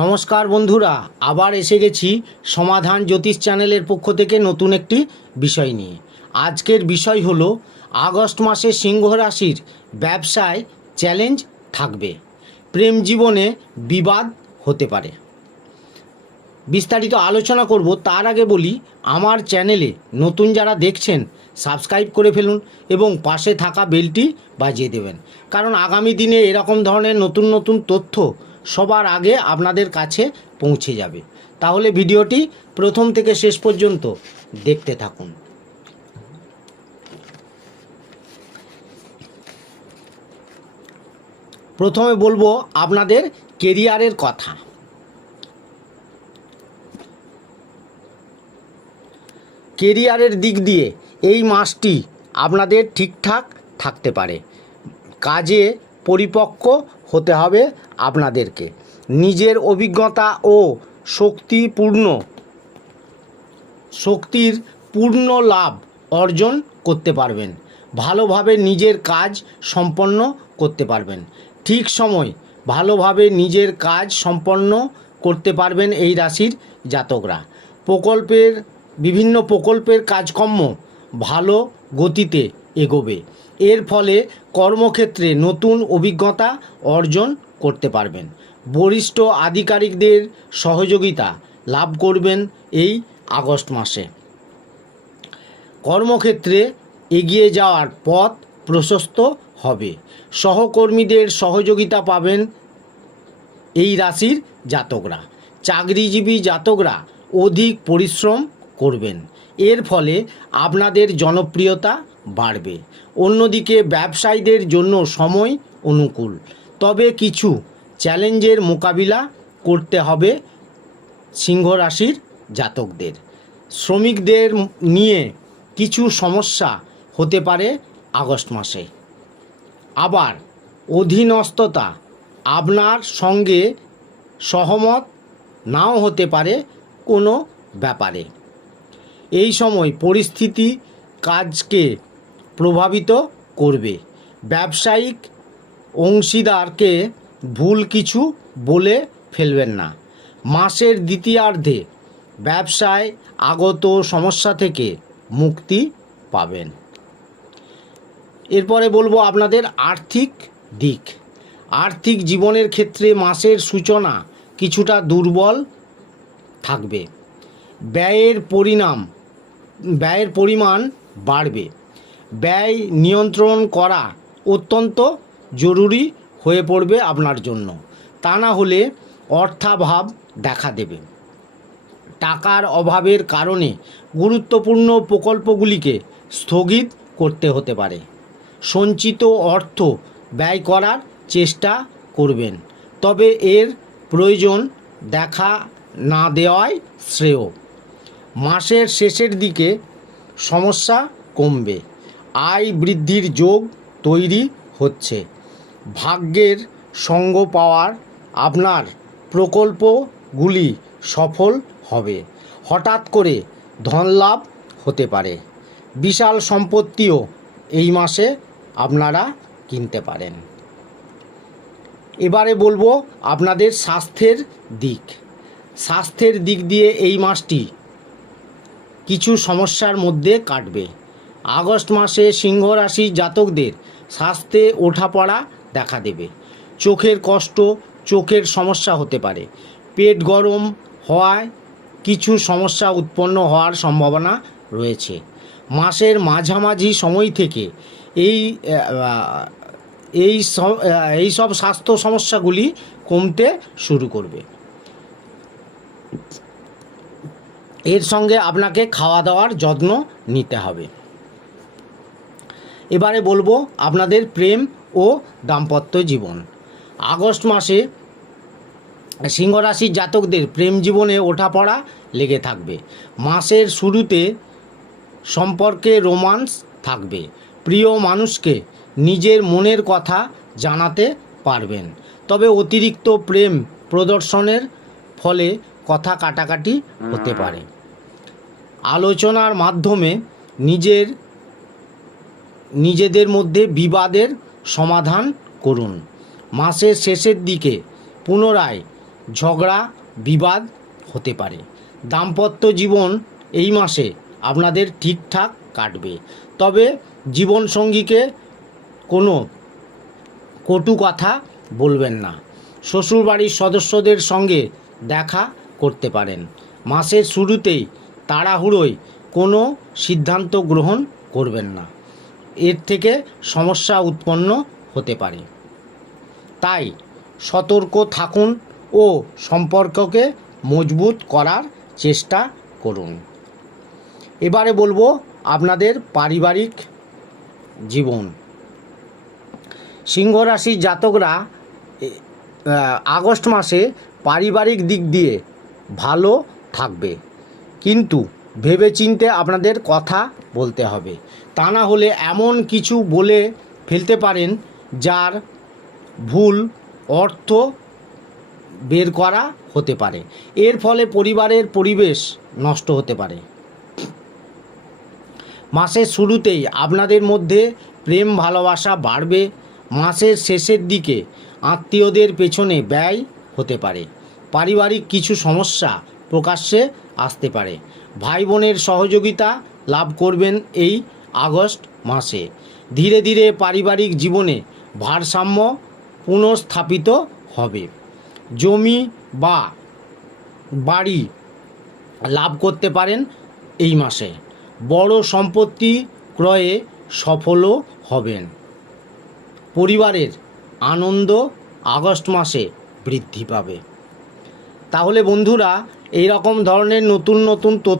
নমস্কার বন্ধুরা, আবার এসে গেছি সমাধান জ্যোতিষ চ্যানেলের পক্ষ থেকে নতুন একটি বিষয় নিয়ে। আজকের বিষয় হলো আগস্ট মাসে সিংহ রাশির ব্যবসায় চ্যালেঞ্জ থাকবে, প্রেম জীবনে বিবাদ হতে পারে। বিস্তারিত আলোচনা করব। তার আগে বলি, আমার চ্যানেলে নতুন যারা দেখছেন সাবস্ক্রাইব করে ফেলুন এবং পাশে থাকা বেলটি বাজিয়ে দেবেন, কারণ আগামী দিনে এরকম ধরনের নতুন নতুন তথ্য সবার আগে আপনাদের কাছে পৌঁছে যাবে। তাহলে ভিডিওটি প্রথম থেকে শেষ পর্যন্ত দেখতে থাকুন। প্রথমে বলবো আপনাদের কেরিয়ারের কথা। কেরিয়ারের দিক দিয়ে এই মাসটি আপনাদের ঠিকঠাক থাকতে পারে। কাজে পরিপক্ক হতে হবে আপনাদেরকে। নিজের অভিজ্ঞতা ও শক্তির পূর্ণ লাভ অর্জন করতে পারবেন। ভালোভাবে নিজের কাজ সম্পন্ন করতে পারবেন। ঠিক সময় ভালোভাবে নিজের কাজ সম্পন্ন করতে পারবেন এই রাশির জাতকরা। বিভিন্ন প্রকল্পের কাজকর্ম ভালো গতিতে এগোবে। এর ফলে কর্মক্ষেত্রে নতুন অভিজ্ঞতা অর্জন করতে পারবেন। বরিষ্ঠ আধিকারিকদের সহযোগিতা লাভ করবেন এই আগস্ট মাসে। কর্মক্ষেত্রে এগিয়ে যাওয়ার পথ প্রশস্ত হবে। সহকর্মীদের সহযোগিতা পাবেন এই রাশির জাতকরা। চাকরিজীবী জাতকরা অধিক পরিশ্রম করবেন। এর ফলে আপনাদের জনপ্রিয়তা বাড়বে। অন্যদিকে ব্যবসায়ীদের জন্য সময় অনুকূল, তবে কিছু চ্যালেঞ্জের মোকাবিলা করতে হবে সিংহ রাশির জাতকদের। শ্রমিকদের নিয়ে কিছু সমস্যা হতে পারে আগস্ট মাসে। আবার অধীনস্থতা আপনার সঙ্গে সহমত নাও হতে পারে কোনো ব্যাপারে। এই সময় পরিস্থিতি কাজকে প্রভাবিত করবে। ব্যবসায়িক অংশীদারকে ভুল কিছু বলে ফেলবেন না। মাসের দ্বিতীয়ার্ধে ব্যবসায় আগত সমস্যা থেকে মুক্তি পাবেন। এরপরে বলবো আপনাদের আর্থিক দিক। আর্থিক জীবনের ক্ষেত্রে মাসের সূচনা কিছুটা দুর্বল থাকবে। ব্যয়ের পরিমাণ বাড়বে। ব্যয় নিয়ন্ত্রণ করা অত্যন্ত জরুরি হয়ে পড়বে আপনার জন্য, তা না হলে অর্থাভাব দেখা দেবে। টাকার অভাবের কারণে গুরুত্বপূর্ণ প্রকল্পগুলিকে স্থগিত করতে হতে পারে। সঞ্চিত অর্থ ব্যয় করার চেষ্টা করবেন, তবে এর প্রয়োজন দেখা না দেওয়াই শ্রেয়। মাসের শেষের দিকে সমস্যা কমবে। আয় বৃদ্ধির যোগ তৈরি হচ্ছে। ভাগ্যের সঙ্গ পাওয়ার আপনার প্রকল্পগুলি সফল হবে। হঠাৎ করে ধনলাভ হতে পারে। বিশাল সম্পত্তিও এই মাসে আপনারা কিনতে পারেন। এবারে বলবো আপনাদের স্বাস্থ্যের দিক। স্বাস্থ্যের দিক দিয়ে এই মাসটি কিছু সমস্যার মধ্যে কাটবে। আগস্ট মাসে সিংহ রাশি জাতকদের স্বাস্থ্যে ওঠাপড়া দেখা দেবে। চোখের কষ্ট, চোখের সমস্যা হতে পারে। পেট গরম হওয়ায় কিছু সমস্যা উৎপন্ন হওয়ার সম্ভাবনা রয়েছে। মাসের মাঝামাঝি সময় থেকে এই সব স্বাস্থ্য সমস্যাগুলি কমতে শুরু করবে। এর সঙ্গে আপনাকে খাওয়া দাওয়ার যত্ন নিতে হবে। এবারে বলবো আপনাদের প্রেম ও দাম্পত্য জীবন। আগস্ট মাসে সিংহ রাশির জাতকদের প্রেম জীবনে ওঠাপড়া লেগে থাকবে। মাসের শুরুতে সম্পর্কে রোমান্স থাকবে। প্রিয় মানুষকে নিজের মনের কথা জানাতে পারবেন, তবে অতিরিক্ত প্রেম প্রদর্শনের ফলে কথা কাটাকাটি হতে পারে। আলোচনার মাধ্যমে নিজেদের মধ্যে বিবাদের সমাধান করুন। মাসের শেষের দিকে পুনরায় ঝগড়া বিবাদ হতে পারে। দাম্পত্য জীবন এই মাসে আপনাদের ঠিকঠাক কাটবে, তবে জীবনসঙ্গীকে কোনো কটু কথা বলবেন না। শ্বশুরবাড়ির সদস্যদের সঙ্গে দেখা করতে পারেন। মাসের শুরুতেই তাড়াহুড়োয় কোনো সিদ্ধান্ত গ্রহণ করবেন না, এর থেকে সমস্যা উৎপন্ন হতে পারে। তাই সতর্ক থাকুন ও সম্পর্ককে মজবুত করার চেষ্টা করুন। এবারে বলবো আপনাদের পারিবারিক জীবন। সিংহ রাশির জাতকরা আগস্ট মাসে পারিবারিক দিক দিয়ে ভালো থাকবে, কিন্তু ভেবেচিন্তে আপনাদের কথা বলতে হবে, তা না হলে এমন কিছু বলে ফেলতে পারেন যার ভুল অর্থ বের করা হতে পারে। এর ফলে পরিবারের পরিবেশ নষ্ট হতে পারে। মাসের শুরুতেই আপনাদের মধ্যে প্রেম ভালোবাসা বাড়বে। মাসের শেষের দিকে আত্মীয়দের পেছনে ব্যয় হতে পারে। পারিবারিক কিছু সমস্যা প্রকাশ্যে আসতে পারে। ভাই বোনের সহযোগিতা লাভ করবেন এই আগস্ট মাসে। ধীরে ধীরে পারিবারিক জীবনে ভারসাম্য পুনঃস্থাপিত হবে। জমি বা বাড়ি লাভ করতে পারেন এই মাসে। বড় সম্পত্তি ক্রয়ে সফলও হবেন। পরিবারের আনন্দ আগস্ট মাসে বৃদ্ধি পাবে। তাহলে বন্ধুরা, এই রকম ধরনের নতুন নতুন তথ্য